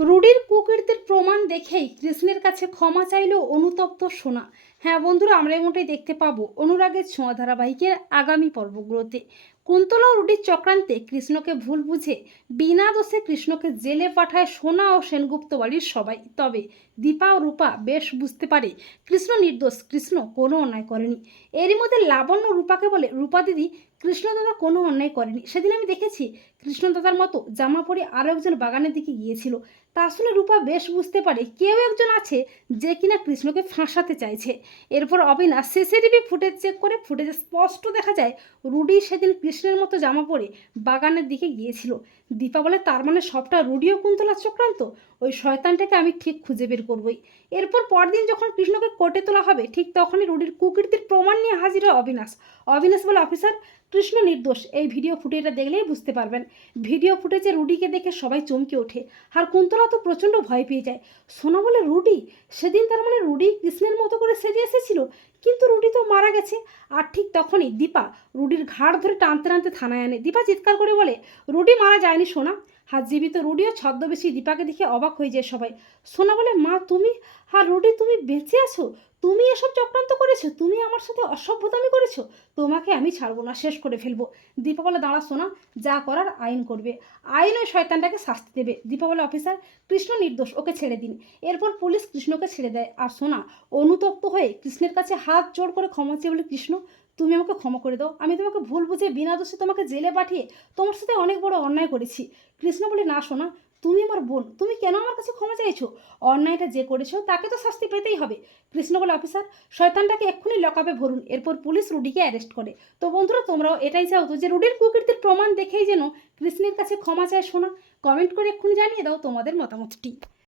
রুডির কুকীর্তির প্রমাণ দেখেই কৃষ্ণের কাছে ক্ষমা চাইল অনুতপ্ত সোনা। হ্যাঁ বন্ধুরা, আমরা এমনটাই দেখতে পাবো অনুরাগের ছোঁয়া ধারাবাহিকের আগামী পর্বগুলোতে। কুন্তলা ও রুডির চক্রান্তে কৃষ্ণকে ভুল বুঝে বিনা দোষে কৃষ্ণকে জেলে পাঠায় সোনা ও সেনগুপ্ত বাড়ির সবাই। তবে দীপা ও রূপা বেশ বুঝতে পারে কৃষ্ণ নির্দোষ, কৃষ্ণ কোনো অন্যায় করেনি। এরই মধ্যে লাবণ্য রূপাকে বলে, রূপা দিদি কৃষ্ণদাদা কোনো অন্যায় করেনি। সেদিন আমি দেখেছি কৃষ্ণদাদার মতো জামা পরে আরও একজন বাগানের দিকে গিয়েছিল। তা শুনে রূপা বেশ বুঝতে পারে কেউ একজন আছে যে কিনা কৃষ্ণকে ফাঁসাতে চাইছে। এরপর অবিনাশ শেষে টিভি ফুটেজ চেক করে ফুটেজে স্পষ্ট দেখা যায়, রুডি সেদিন কৃষ্ণের মতো জামা পরে বাগানের দিকে গিয়েছিল। দীপা বলে, তার মানে সবটা রুডিও কুন্তলার চক্রান্ত? ওই শয়তানটাকে আমি ঠিক খুঁজে বের করবই। এরপর পরদিন যখন কৃষ্ণকে কোর্টে তোলা হবে, ঠিক তখনই রুডির কুকীর্তির প্রমাণ নিয়ে হাজির হয় অবিনাশ। অবিনাশ বলে, অফিসার, কৃষ্ণ নির্দোষ। এই ভিডিও ফুটেজটা দেখলেই বুঝতে পারবেন। ভিডিও ফুটেজে রুডিকে দেখে সবাই চমকে ওঠে। আর কুন্তলা তো প্রচণ্ড ভয় পেয়ে যায়। সোনা বলে, রুডি? সেদিন তার মানে রুডি কৃষ্ণের মতো করে সেজে এসেছিল? কিন্তু রুডি তো মারা গেছে। আর ঠিক তখনই দীপা রুডির ঘাড় ধরে টানতে টানতে থানায় আনে। দীপা চিৎকার করে বলে, রুডি মারা যায়নি সোনা। হাত জীবিত রুডিও ছদ্মবেশী দীপাকে দেখে অবাক হয়ে যায় সবাই। সোনা বলে, মা, তুমি? আর রুডি, তুমি বেঁচে আছো? তুমি এসব চক্রান্ত করেছ? তুমি আমার সাথে অসভ্যতামি করেছ? তোমাকে আমি ছাড়বো না, শেষ করে ফেলব। দীপা বলে, দাঁড়া, সোনা, যা করার আইন করবে। আইন ওই শয়তানটাকে শাস্তি দেবে। দীপা বলে, অফিসার, কৃষ্ণ নির্দোষ, ওকে ছেড়ে দিন। এরপর পুলিশ কৃষ্ণকে ছেড়ে দেয়। আর সোনা, অনুতপ্ত হয়ে কৃষ্ণের কাছে হাত জোড় করে ক্ষমা চেয়ে বলে, কৃষ্ণ তুমি আমাকে ক্ষমা করে দাও। আমি তোমাকে ভুল বুঝে বিনা দোষে তোমাকে জেলে পাঠিয়ে তোমার সাথে অনেক বড় অন্যায় করেছি। কৃষ্ণ বলে, না শোনা তুমি আমার বোন। তুমি কেন আমার কাছে ক্ষমা চাইছো? অন্যায়টা যে করেছ, তাকে তো শাস্তি পেতেই হবে। কৃষ্ণ বলে, অফিসার, শয়তানটাকে এক্ষুনি লকআপে ভরুন। এরপর পুলিশ রুডিকে অ্যারেস্ট করে। তো বন্ধুরা, তোমরাও এটাই চাও তো যে রুডির কুকীর্তির প্রমাণ দেখেই যেন কৃষ্ণের কাছে ক্ষমা চায় শোনা কমেন্ট করে এক্ষুনি জানিয়ে দাও তোমাদের মতামতটি।